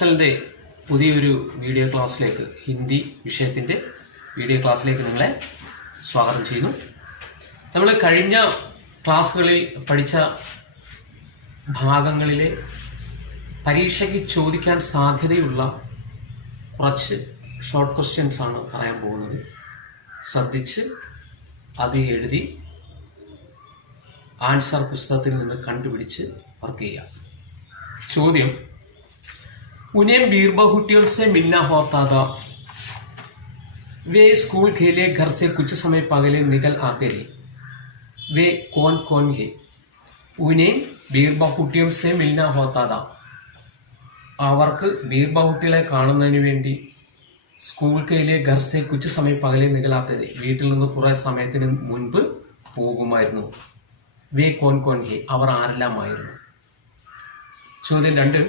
എക്സലിൻ്റെ പുതിയൊരു വീഡിയോ ക്ലാസ്സിലേക്ക് ഹിന്ദി വിഷയത്തിൻ്റെ വീഡിയോ ക്ലാസ്സിലേക്ക് നിങ്ങളെ സ്വാഗതം ചെയ്യുന്നു. നമ്മൾ കഴിഞ്ഞ ക്ലാസ്സുകളിൽ പഠിച്ച ഭാഗങ്ങളിലെ പരീക്ഷയ്ക്ക് ചോദിക്കാൻ സാധ്യതയുള്ള കുറച്ച് ഷോർട്ട് ക്വസ്റ്റ്യൻസ് ആണ് പറയാൻ പോകുന്നത്. ശ്രദ്ധിച്ച് അത് എഴുതി ആൻസർ പുസ്തകത്തിൽ നിന്ന് കണ്ടുപിടിച്ച് വർക്ക് ചെയ്യുക. ചോദ്യം: उन्हें बीरबहुटियों से मिलना होता था. वे स्कूल के लिए घर से कुछ समय पहले निकल आते थे. वे कौन कौन है? उन्हें बीरबहुटियों से मिलना होता था. അവർക്ക് ബീർബഹുട്ടികളെ കാണുന്നതിന് വേണ്ടി സ്കൂൾ കെയിലെ ഘർസെ കുച്ച് സമയം പകലെ നികലാത്തത് വീട്ടിൽ നിന്ന് കുറേ സമയത്തിന് മുൻപ് പോകുമായിരുന്നു. വേ കോൻ കോൻ ഹെ, അവർ ആരെല്ലാമായിരുന്നു? ചോദ്യം 2: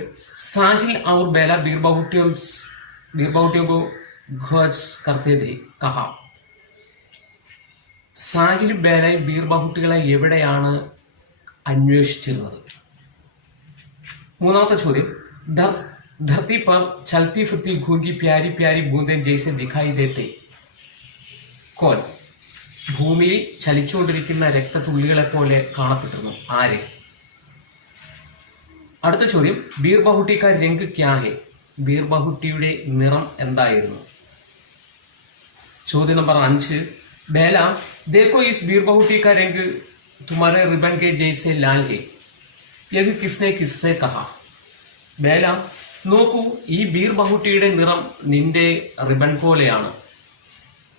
साहिल और बेला बीरबहुटियों को खोज करते थे. कहा. സാഹിൽ ബേലയും ബീർബഹുട്ടികളെ എവിടെയാണ് അന്വേഷിച്ചിരുന്നത്? മൂന്നാമത്തെ ചോദ്യം: धरती पर चलती फिरती घूंगी प्यारी प्यारी बूंदें जैसे दिखाई देते. कौन? ഭൂമിയിൽ ചലിച്ചുകൊണ്ടിരിക്കുന്ന രക്തത്തുള്ളികളെ പോലെ കാണപ്പെട്ടിരുന്നു. ആര്? അടുത്ത ചോദ്യം: ബീർബഹുട്ടി കാ രംഗ് ക്യാ ഹെ? ബീർബഹുട്ടിയുടെ നിറം എന്തായിരുന്നു? ചോദ്യം നമ്പർ 5: ബേല देखो इस बीरबहुटी का रंग तुम्हारे रिबन के जैसे लाल है. यह किसने किससे कहा? ബേല, നോക്കൂ, ഈ ബീർബഹുട്ടിയുടെ നിറം നിന്റെ റിബൺ പോലെയാണ്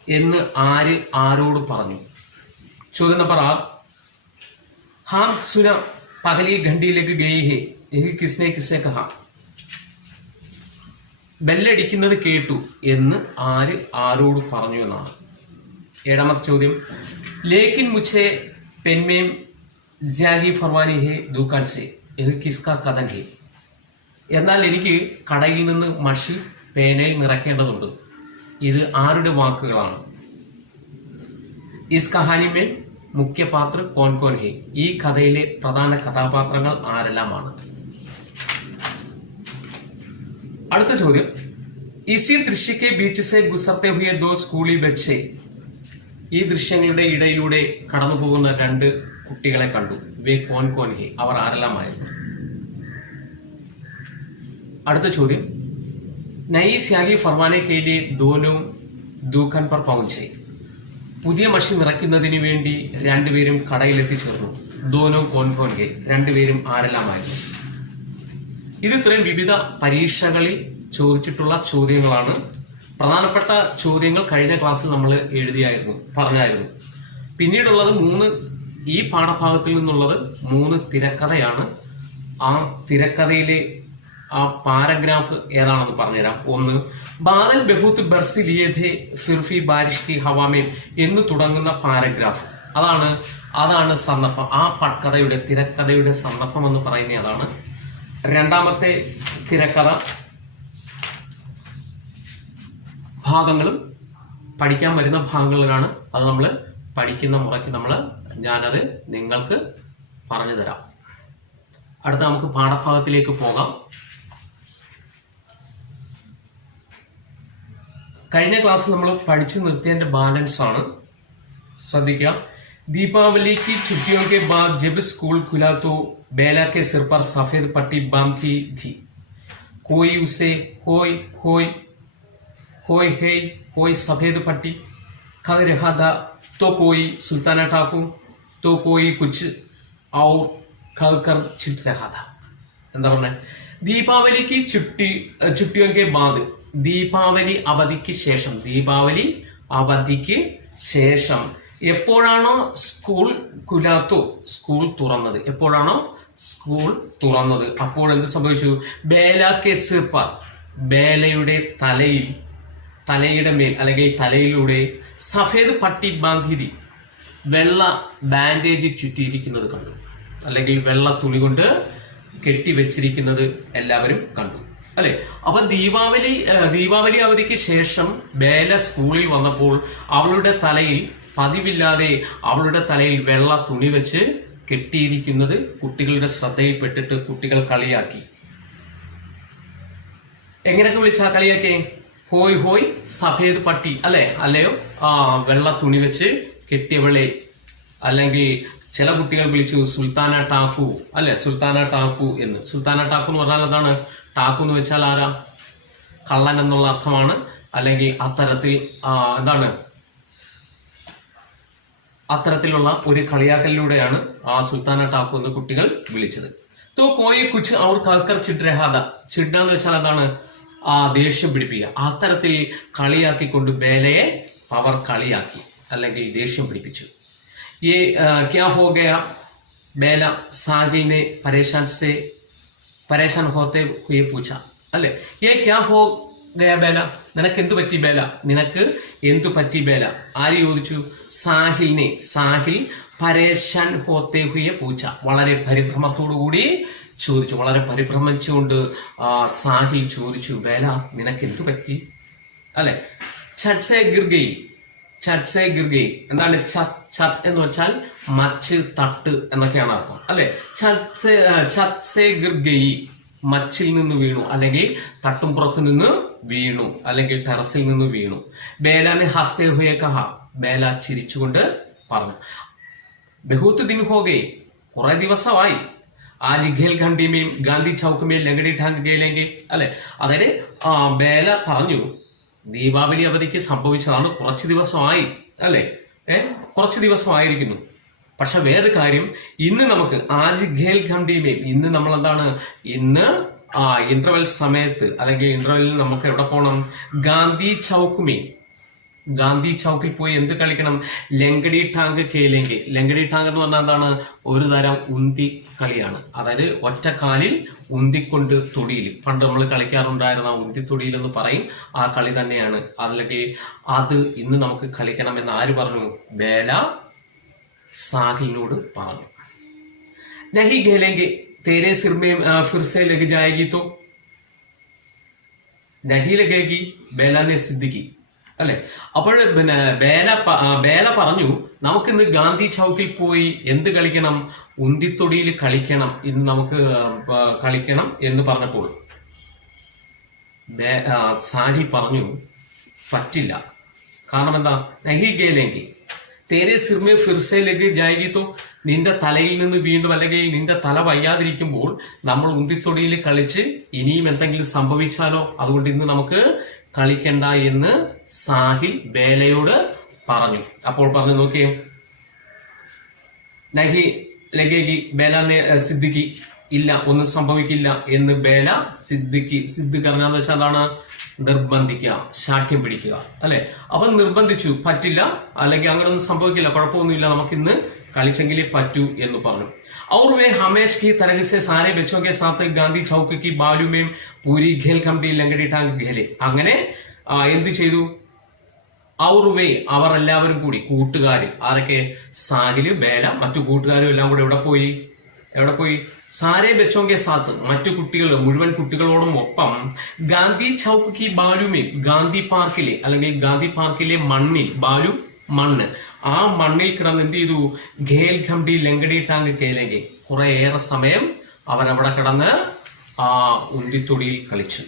എന്ന് ആര് ആരോട് പറഞ്ഞു? ചോദ്യം നമ്പർ 6: ഹാം സുന പകലി ഘണ്ടിയിലേക്ക് ഗയി ഹെ. യഹ് കിസ്നെ കിസ്സെ കഹാ? ബെല്ലടിക്കുന്നത് കേട്ടു എന്ന് ആര് ആരോട് പറഞ്ഞു എന്നാണ്. ഏഴാമത്തെ ചോദ്യം: ലേക്കിൻ മുझे പെൻമേം ജ്യാഗി ഫർവാനി ഹെ ദുകാൻ സെ. യഹ് കിസ്കാ കഥൻ ഹെ. എന്നാൽ എനിക്ക് കടയിൽ നിന്ന് മഷി പേനയിൽ നിറയ്ക്കേണ്ടതുണ്ട്. ഇത് ആരുടെ വാക്കുകളാണ്? ഇസ് കഹാനി മേ മുഖ്യ പാത്ര കോൻ കോൻ ഹെ. ഈ കഥയിലെ പ്രധാന കഥാപാത്രങ്ങൾ ആരെല്ലാമാണ്? അടുത്ത ചോദ്യം: ഇസി ദൃശ്യക്കെ ബീച്ച് സെ ഗുസർത്തെ ഹുയെ ദോ സ്കൂളി ബच्चे. ഈ ദൃശ്യങ്ങളുടെ ഇടയിലൂടെ കടന്നു പോകുന്ന 2 കുട്ടികളെ കണ്ടു. വേ കോൻ കോൻ ഹെ. അവർ ആരെല്ലാമായിരുന്നു? അടുത്ത ചോദ്യം: നയി സ്യാഗി ഫർവാനെ കെ ലിയെ ദോനോ ദുകാൻ പർ പहुंचे. പുതിയ മഷി നിറയ്ക്കുന്നതിന് വേണ്ടി 2 പേരും കടയിലെത്തിച്ചേർന്നു. ദോനോ കോൻ കോൻ ഹെ. 2 പേരും ആരെല്ലാമായിരുന്നു? ഇത് ഇത്രയും വിവിധ പരീക്ഷകളിൽ ചോദിച്ചിട്ടുള്ള ചോദ്യങ്ങളാണ്. പ്രധാനപ്പെട്ട ചോദ്യങ്ങൾ കഴിഞ്ഞ ക്ലാസ്സിൽ നമ്മൾ പറഞ്ഞായിരുന്നു. പിന്നീടുള്ളത് 3, ഈ പാഠഭാഗത്തിൽ നിന്നുള്ളത് 3 തിരക്കഥയാണ്. ആ തിരക്കഥയിലെ ആ പാരഗ്രാഫ് ഏതാണെന്ന് പറഞ്ഞുതരാം. 1: ബാദൽ ബഹുത്ത് ബർസി ലിയേ ഥേ ഫിർഫി ബാരിഷ് കി ഹവാമേ എന്ന് തുടങ്ങുന്ന പാരഗ്രാഫ്. അതാണ് സന്ദർഭം. ആ പട്കഥയുടെ തിരക്കഥയുടെ സന്ദർഭം എന്ന് പറയുന്നത് അതാണ്. രണ്ടാമത്തെ തിരക്കഥ ഭാഗങ്ങളും പഠിക്കാൻ വരുന്ന ഭാഗങ്ങളിലാണ്. അത് നമ്മൾ പഠിക്കുന്ന മുറയ്ക്ക് ഞാനത് നിങ്ങൾക്ക് പറഞ്ഞു തരാം. അടുത്ത നമുക്ക് പാഠഭാഗത്തിലേക്ക് പോകാം. കഴിഞ്ഞ ക്ലാസ്സിൽ നമ്മൾ പഠിച്ചു നിർത്തിയതിന്റെ ബാലൻസ് ആണ്. ശ്രദ്ധിക്കുക. दीपावली की छुट्टियों के बाद जब स्कूल खुला तो बेला के सिर पर सफेद पट्टी बांधी थी. कोई उसे होय होय होय हे होय सफेद पट्टी कह रहा था, तो कोई सुल्ताना ठाकुर, तो कोई कुछ और कहकर छिट रहा था. എന്താ പറഞ്ഞ? ദീപാവലിക്ക് ചുട്ടിയൊക്കെ ബാദ്, ദീപാവലി അവധിക്ക് ശേഷം എപ്പോഴാണോ സ്കൂൾ തുറന്നത് അപ്പോഴെന്ത് സംഭവിച്ചു? ബേലാക്കെ സിർപ്പർ, ബേലയുടെ തലയുടെ മേൽ അല്ലെങ്കിൽ തലയിലൂടെ സഫേദ് പട്ടി ബാന്ധിരി, വെള്ള ബാൻഡേജ് ചുറ്റിയിരിക്കുന്നത് കണ്ടു. അല്ലെങ്കിൽ വെള്ള തുണി കൊണ്ട് കെട്ടിവെച്ചിരിക്കുന്നത് എല്ലാവരും കണ്ടു, അല്ലെ? അപ്പൊ ദീപാവലി അവധിക്ക് ശേഷം ബേല സ്കൂളിൽ വന്നപ്പോൾ അവളുടെ തലയിൽ പതിവില്ലാതെ വെള്ള തുണി വെച്ച് കെട്ടിയിരിക്കുന്നത് കുട്ടികളുടെ ശ്രദ്ധയിൽപ്പെട്ടിട്ട് കുട്ടികൾ കളിയാക്കി. എങ്ങനെയൊക്കെ വിളിച്ചാ കളിയൊക്കെ? ഹോയ് ഹോയ് സഫേദ് പട്ടി അല്ലെ, അല്ലയോ വെള്ള തുണി വെച്ച് കെട്ടിയവളെ. അല്ലെങ്കിൽ ചില കുട്ടികൾ വിളിച്ചു സുൽത്താന ടാക്കു അല്ലെ, സുൽത്താന ടാക്കു എന്ന്. സുൽത്താന ടാക്കു എന്ന് പറഞ്ഞാൽ എന്താണ്? ടാക്കു എന്ന് വെച്ചാൽ ആരാ? കള്ളൻ എന്നുള്ള അർത്ഥമാണ്. അല്ലെങ്കിൽ അത്തരത്തിൽ എന്താണ്, അത്തരത്തിലുള്ള ഒരു കളിയാക്കലിലൂടെയാണ് ആ സുൽത്താന ടാക്കു എന്ന് കുട്ടികൾ വിളിച്ചത്. തോ കോയെ കുച്ച് അവർ കർക്കർ ചിഡ്രഹാദ. ചിഡ്ന എന്ന് വെച്ചാൽ എന്താണ്? ദേഷ്യം പിടിപ്പിക്കുക. അത്തരത്തിൽ കളിയാക്കിക്കൊണ്ട് ബേലയെ അവർ കളിയാക്കി അല്ലെങ്കിൽ ദേഷ്യം പിടിപ്പിച്ചു. ये क्या हो गया बेला साहिल ने परेशान होते हुए पूछा അല്ലെ. ये क्या हो गया बेല, നിനക്ക് എന്തു പറ്റി ബേല, നിനക്ക് എന്തു പറ്റി ബേല? ആര് ചോദിച്ചു? സാഹിലിനെ. സാഹിൽ പരേശാൻ ഹോത്തെ ഹുയെ പൂച്ച, വളരെ പരിഭ്രമത്തോടു കൂടി ചോദിച്ചു. വളരെ പരിഭ്രമിച്ചുകൊണ്ട് സാഹിൽ ചോദിച്ചു, ബേല നിനക്ക് എന്തു പറ്റി അല്ലെ. ഛട്സെ ഗിർഗയി. ഛട്സെ ഗിർഗയി എന്താണ്? ഛത്ത് എന്ന് വെച്ചാൽ മച്ച്, തട്ട് എന്നൊക്കെയാണ് അർത്ഥം അല്ലെ. ഛത്സെ ഗിർഗയി മച്ചിൽ നിന്ന് വീണു, അല്ലെങ്കിൽ തട്ടും പുറത്ത് നിന്ന് വീണു, അല്ലെങ്കിൽ ടെറസിൽ നിന്ന് വീണു. ബേലാനെ ഹസ്തേ ഹുയെ കഹ, ബേല ചിരിച്ചുകൊണ്ട് പറഞ്ഞു. ബഹുത്ത് ദിൻ ഹോ ഗയേ, കുറെ ദിവസമായി. ആജ് ഖേൽ ഖണ്ഡിമേം ഗാന്ധി ചൗക്ക് മേൽ ലങ്കടി ടാങ്ക് ഗേലെങ്കിൽ അല്ലെ. അതായത് ബേല പറഞ്ഞു ദീപാവലി അവധിക്ക് സംഭവിച്ചതാണ്, കുറച്ച് ദിവസമായി അല്ലെ, കുറച്ച് ദിവസമായിരിക്കുന്നു. പക്ഷെ വേറൊരു കാര്യം, ഇന്ന് നമുക്ക് ആജ് ഖേൽ ഖണ്ഡിമേം, ഇന്ന് നമ്മൾ എന്താണ്, ഇന്ന് ഇന്റർവെൽ സമയത്ത് അല്ലെങ്കിൽ ഇന്റർവെല്ലിൽ നമുക്ക് എവിടെ പോകണം? ഗാന്ധി ചൗക്കുമേ, ഗാന്ധി ചൗക്കിൽ പോയി എന്ത് കളിക്കണം? ലങ്കടി ടാങ്ക് കേലെങ്കിൽ. ലങ്കടി ടാങ്ക് എന്ന് പറഞ്ഞാൽ എന്താണ്? ഒരു തരം ഉന്തി കളിയാണ്. അതായത് ഒറ്റക്കാലിൽ ഉന്തിക്കൊണ്ട് തൊടിയിൽ, പണ്ട് നമ്മൾ കളിക്കാറുണ്ടായിരുന്ന ഉന്തി തൊടിയിൽ എന്ന് പറയും, ആ കളി തന്നെയാണ്. അല്ലെങ്കിൽ അത് ഇന്ന് നമുക്ക് കളിക്കണം എന്ന് ആര് പറഞ്ഞു? ബേല സാഹിലിനോട് പറഞ്ഞു. നഹി ഖേലെങ്കെ തേരെ സിർ മേ ഫിർ സെ ലഗ് ജായേഗി തോ. നഹി ലഗേഗി ബേലാനെ സിദ്ദിഖി അല്ലെ. അപ്പോൾ പിന്നെ ബേല പറഞ്ഞു നമുക്കിന്ന് ഗാന്ധി ചൗക്കിൽ പോയി എന്ത് കളിക്കണം? ഉന്തിത്തൊടിയിൽ കളിക്കണം, ഇന്ന് നമുക്ക് കളിക്കണം എന്ന് പറഞ്ഞപ്പോൾ സാഹിൽ പറഞ്ഞു പറ്റില്ല. കാരണം എന്താ? നഹി ഗേലെങ്കി തേരെ സിർമേ ഫിർസയിലേക്ക് ജായിത്തോ, നിന്റെ തലയിൽ നിന്ന് വീണ്ടും, അല്ലെങ്കിൽ നിന്റെ തല വയ്യാതിരിക്കുമ്പോൾ നമ്മൾ ഉന്തിത്തൊടിയിൽ കളിച്ച് ഇനിയും എന്തെങ്കിലും സംഭവിച്ചാലോ, അതുകൊണ്ട് ഇന്ന് നമുക്ക് കളിക്കണ്ട എന്ന് സാഹിൽ ബേലയോട് പറഞ്ഞു. അപ്പോൾ പറഞ്ഞു നോക്കിയേ, നഹി ലഗേഗി ബേലാനെ സിദ്ദിഖി, ഇല്ല ഒന്നും സംഭവിക്കില്ല എന്ന് ബേല സിദ്ദിഖ് പറഞ്ഞാന്ന് വെച്ചാൽ എന്താണ്? നിർബന്ധിക്കുക, ശാഠ്യം പിടിക്കുക അല്ലെ. അപ്പൊ നിർബന്ധിച്ചു, പറ്റില്ല അല്ലെങ്കിൽ അങ്ങനെ ഒന്നും സംഭവിക്കില്ല, കുഴപ്പമൊന്നുമില്ല, നമുക്ക് ഇന്ന് കളിച്ചെങ്കിലേ പറ്റൂ എന്ന് പറഞ്ഞു. और वे हमेश की तरह से सारे बच्चों के साथ गांधी चौक की बालू में पूरी घेल कमटी लंगड़ी टांग घेले. അങ്ങനെ എന്ത് ചെയ്തു? ഔർ വേ, അവർ എല്ലാവരും കൂടി, കൂട്ടുകാര് ആരൊക്കെ? സാഹില്, ബേല, മറ്റു കൂട്ടുകാരും എല്ലാം കൂടെ എവിടെ പോയി? സാരേ ബച്ചോങ്കെ സാത്ത്, മറ്റു കുട്ടികൾ, മുഴുവൻ കുട്ടികളോടും ഒപ്പം ഗാന്ധി ചൗക്ക് കി ബാലുമേ, ഗാന്ധി പാർക്കിലെ അല്ലെങ്കിൽ ഗാന്ധി പാർക്കിലെ മണ്ണിൽ, ബാലു മണ്ണ്, ആ മണ്ണിൽ കിടന്ന് എന്ത് ചെയ്തു? ഖേൽ ഖംഡി ലങ്കടി ടാങ്ക് കേലെങ്കി, കുറെ ഏറെ സമയം അവരവിടെ കിടന്ന് ഉന്തിത്തൊടിയിൽ കളിച്ചു.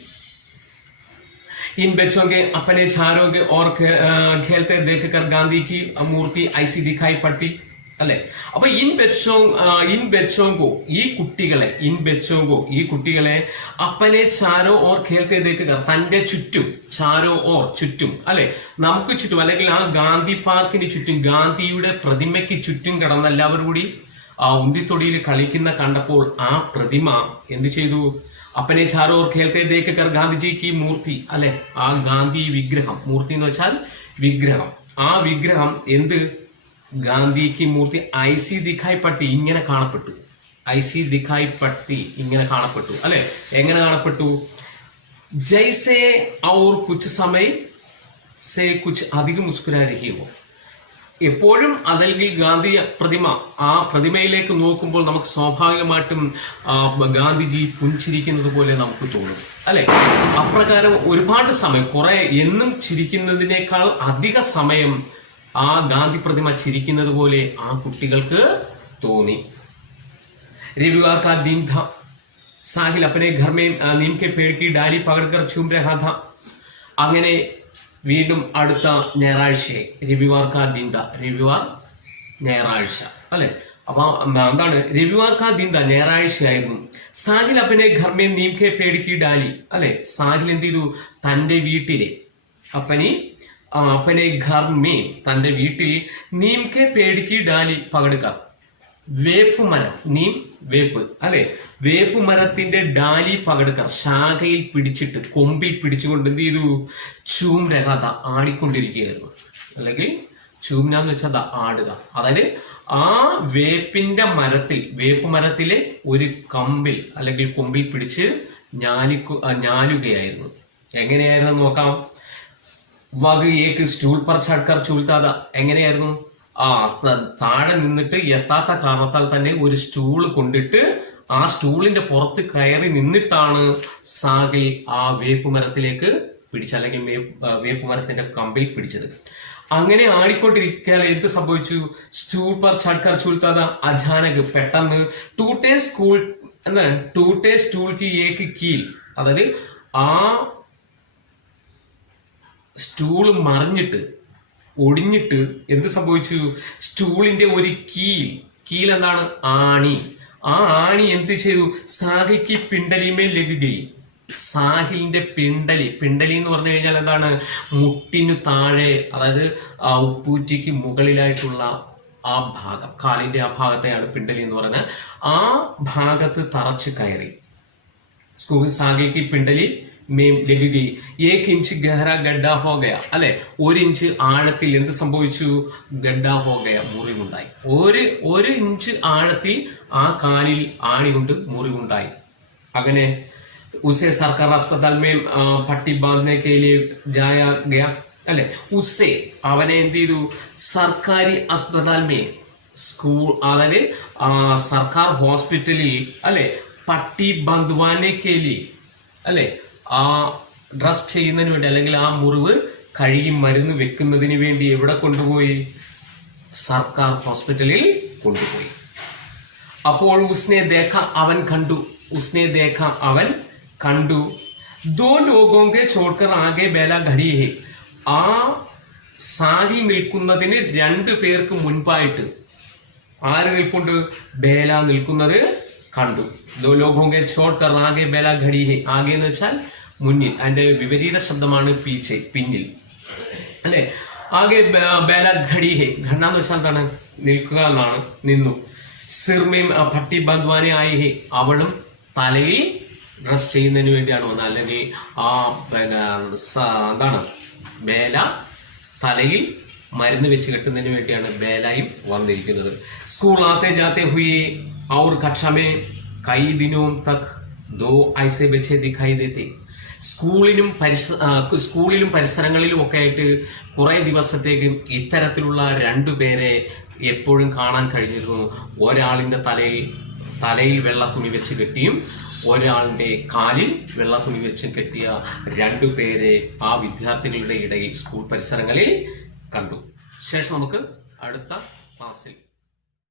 इन बच्चों के अपने छारों के और खेलते देखकर गांधी की मूर्ति ऐसी दिखाई पड़ती അല്ലെ. അപ്പൊ ഇൻ ബച്ചോങ്കോ, ഈ കുട്ടികളെ അപ്പനെ ചാരോ ഓർ ഖേൽത്തെ ദേക്കുക, തന്റെ ചുറ്റും, ചാരോ ഓർ ചുറ്റും അല്ലെ, നമുക്ക് ചുറ്റും, അല്ലെങ്കിൽ ആ ഗാന്ധി പാർക്കിന് ചുറ്റും, ഗാന്ധിയുടെ പ്രതിമയ്ക്ക് ചുറ്റും കിടന്ന എല്ലാവരും കൂടി ആ ഉന്തിത്തൊടിയിൽ കളിക്കുന്ന കണ്ടപ്പോൾ ആ പ്രതിമ എന്ത് ചെയ്തു? അപ്പനെ ചാരോ ഓർ ഖേൽത്തെ ദേക്കർ ഗാന്ധിജിക്ക് മൂർത്തി അല്ലെ, ആ ഗാന്ധി വിഗ്രഹം, മൂർത്തി എന്ന് വെച്ചാൽ വിഗ്രഹം, ആ വിഗ്രഹം എന്ത്? ഗാന്ധിക്ക് മൂർത്തി ഐസി ദിഖായി പട്ടി, ഇങ്ങനെ കാണപ്പെട്ടു. ഐസി ദിഖായി പട്ടി, ഇങ്ങനെ കാണപ്പെട്ടു അല്ലെ. എങ്ങനെ കാണപ്പെട്ടു? ജൈസേ ഔർ കുച്ച് സമയ സേ കുച്ച് അധികം മുസ്കുരാ രഹി ഹോ. എപ്പോഴും അല്ലെങ്കിൽ ഗാന്ധി പ്രതിമ, ആ പ്രതിമയിലേക്ക് നോക്കുമ്പോൾ നമുക്ക് സ്വാഭാവികമായിട്ടും ഗാന്ധിജി പുഞ്ചിരിക്കുന്നത് പോലെ നമുക്ക് തോന്നും അല്ലെ. അപ്രകാരം ഒരുപാട് സമയം, കുറെ എന്നും ചിരിക്കുന്നതിനേക്കാൾ അധിക സമയം ആ ഗാന്ധി പ്രതിമ ചിരിക്കുന്നത് പോലെ ആ കുട്ടികൾക്ക് തോന്നി. രവിവാർ കാ ദിൻ ഥ, साहिल अपने घर में नीम के पेड़ की डाली पकड़कर चूम रहा था. അങ്ങനെ വീണ്ടും അടുത്ത ഞായറാഴ്ച രവിവാർ കാ ദിന്ത രവിവാർ ഞായറാഴ്ച അല്ലെ. അപ്പൊ എന്താണ് രവിവാർ കാ ദിന്ത ഞായറാഴ്ചയായിരുന്നു. സാഹിൽ അപ്പനെ ഘർമേ നീം കെ പേട് കി ഡാലി അല്ലെ. സാഹിൽ എന്ത് ചെയ്തു തന്റെ വീട്ടിലെ अपने घर में തന്റെ വീട്ടിൽ നീം കെ പേട് കി ഡാലി പകടുക വേപ്പ് മരം നീം വേപ്പ് അല്ലെ വേപ്പ് മരത്തിന്റെ ഡാലി പകടുക്കർ ശാഖയിൽ പിടിച്ചിട്ട് കൊമ്പിൽ പിടിച്ചുകൊണ്ട് എന്ത് ചെയ്തു ചൂം രകാത ആടിക്കൊണ്ടിരിക്കുകയായിരുന്നു. അല്ലെങ്കിൽ ചൂംനാന്ന് വെച്ചാൽ ആടുക. അതായത് ആ വേപ്പ് മരത്തിലെ ഒരു കമ്പിൽ അല്ലെങ്കിൽ കൊമ്പിൽ പിടിച്ച് ഞാലുകയായിരുന്നു. എങ്ങനെയായിരുന്നു നോക്കാം. വഗ് ഏക്ക് സ്റ്റൂൾ പർ ചട്കർ ചൂൽത്താത എങ്ങനെയായിരുന്നു. താഴെ നിന്നിട്ട് എത്താത്ത കാരണത്താൽ തന്നെ ഒരു സ്റ്റൂള് കൊണ്ടിട്ട് ആ സ്റ്റൂളിന്റെ പുറത്ത് കയറി നിന്നിട്ടാണ് സാഹിൽ ആ വേപ്പുമരത്തിലേക്ക് പിടിച്ചത്, അല്ലെങ്കിൽ വേപ്പുമരത്തിന്റെ കമ്പിൽ പിടിച്ചത്. അങ്ങനെ ആടിക്കൊണ്ടിരിക്കാൻ എന്ത് സംഭവിച്ചു. സ്റ്റൂൾ പർ ചട്കർ ചൂൽത്താത അചാനക് പെട്ടെന്ന് ടൂട്ടേ സ്റ്റൂൾ കി ഏക്ക് കീൽ, അതായത് ആ സ്റ്റൂള് മറിഞ്ഞിട്ട് ഒടിഞ്ഞിട്ട് എന്ത് സംഭവിച്ചു. സ്റ്റൂളിന്റെ ഒരു കീൽ എന്താണ് ആണി. ആ ആണി എന്ത് ചെയ്തു. സാഹിക്ക് പിണ്ടലിമേ ലഗുകൈ. സാഹിലിന്റെ പിണ്ടലി എന്ന് പറഞ്ഞു കഴിഞ്ഞാൽ എന്താണ് മുട്ടിനു താഴെ, അതായത് ഉപ്പൂറ്റിക്ക് മുകളിലായിട്ടുള്ള ആ ഭാഗം, കാലിന്റെ ആ ഭാഗത്തെയാണ് പിണ്ടലി എന്ന് പറയുന്നത്. ആ ഭാഗത്ത് തറച്ച് കയറി. സാഹിക്ക് പിണ്ടലി മേം ലഗുകൈ. ഏക് ഇഞ്ച് ഗഹര ഗഡ്ഡ ഹോ ഗയ അല്ലെ. 1 ഇഞ്ച് ആഴത്തിൽ എന്ത് സംഭവിച്ചു. ഗഡ്ഡ ഹോ ഗയ, മുറിവുണ്ടായി. ഒരു ഇഞ്ച് ആഴത്തിൽ ആ കാലിൽ ആണി കൊണ്ട് മുറിവുണ്ടായി. അങ്ങനെ ഉസേ സർക്കാർ अस्पताल में പട്ടി ബാന്ധനെ के लिए जाया गया അല്ലെ. ഉസേ അവനെ എന്ത് ചെയ്തു. സർക്കാരി अस्पताल में സ്കൂൾ, അതായത് സർക്കാർ ഹോസ്പിറ്റലിൽ അല്ലെ പട്ടി ബന്ധവാനെ के लिए അല്ലെ ആ ഡ്രസ് ചെയ്യുന്നതിന് വേണ്ടി, അല്ലെങ്കിൽ ആ മുറിവ് കഴുകി മരുന്ന് വെക്കുന്നതിന് വേണ്ടി എവിടെ കൊണ്ടുപോയി. സർക്കാർ ഹോസ്പിറ്റലിൽ കൊണ്ടുപോയി. അപ്പോൾ ഉസ്നെ ദേഖ അവൻ കണ്ടു ദോ ലോഗോങ്കെ ചോഡ്കർ ആകെ ബേല ഖടി ഹെ. ആ സാഹിൽ നിൽക്കുന്നതിന് 2 പേർക്ക് മുൻപായിട്ട് ആര് നിൽപ്പുണ്ട്. ബേല നിൽക്കുന്നത് കണ്ടു. ദോ ലോഗോങ്കെ ചോഡ്കർ ആകെ ബേല ഖടി ഹെ. ആകെ എന്ന് വെച്ചാൽ മുന്നിൽ. അതിന്റെ വിപരീത ശബ്ദമാണ് പീച്ചെ, പിന്നിൽ അല്ലെ. ആകെ ബേല ഖടി ഹെ. ഘടന എന്ന് വെച്ചാൽ എന്താണ് നിൽക്കുക എന്നാണ്. നിന്നു. സിർമേം പട്ടി ബന്ധവാനെ ആയി ഹെ. അവളും തലയിൽ ഡ്രസ് ചെയ്യുന്നതിന് വേണ്ടിയാണ് വന്നത്, അല്ലെങ്കിൽ ആ എന്താണ് ബേല തലയിൽ മരുന്ന് വെച്ച് കെട്ടുന്നതിന് വേണ്ടിയാണ് ബേലായും വന്നിരിക്കുന്നത്. സ്കൂൾ ആത്തെ ജാത്തെ ഹുയി और कक्षा में कई दिनों तक 2 ऐसे बच्चे दिखाई देते. സ്കൂളിലും പരിസരങ്ങളിലും ഒക്കെ ആയിട്ട് കുറെ ദിവസത്തേക്ക് ഇത്തരത്തിലുള്ള 2 പേരെ എപ്പോഴും കാണാൻ കഴിഞ്ഞിരുന്നു. ഒരാളിന്റെ തലയിൽ വെള്ള തുണി വെച്ച് കെട്ടിയും ഒരാളിന്റെ കാലിൽ വെള്ള തുണി വെച്ച് കെട്ടിയ 2 പേരെ ആ വിദ്യാർത്ഥികളുടെ ഇടയിൽ സ്കൂൾ പരിസരങ്ങളിൽ കണ്ടു. ശേഷം നമുക്ക് അടുത്ത ക്ലാസ്സിൽ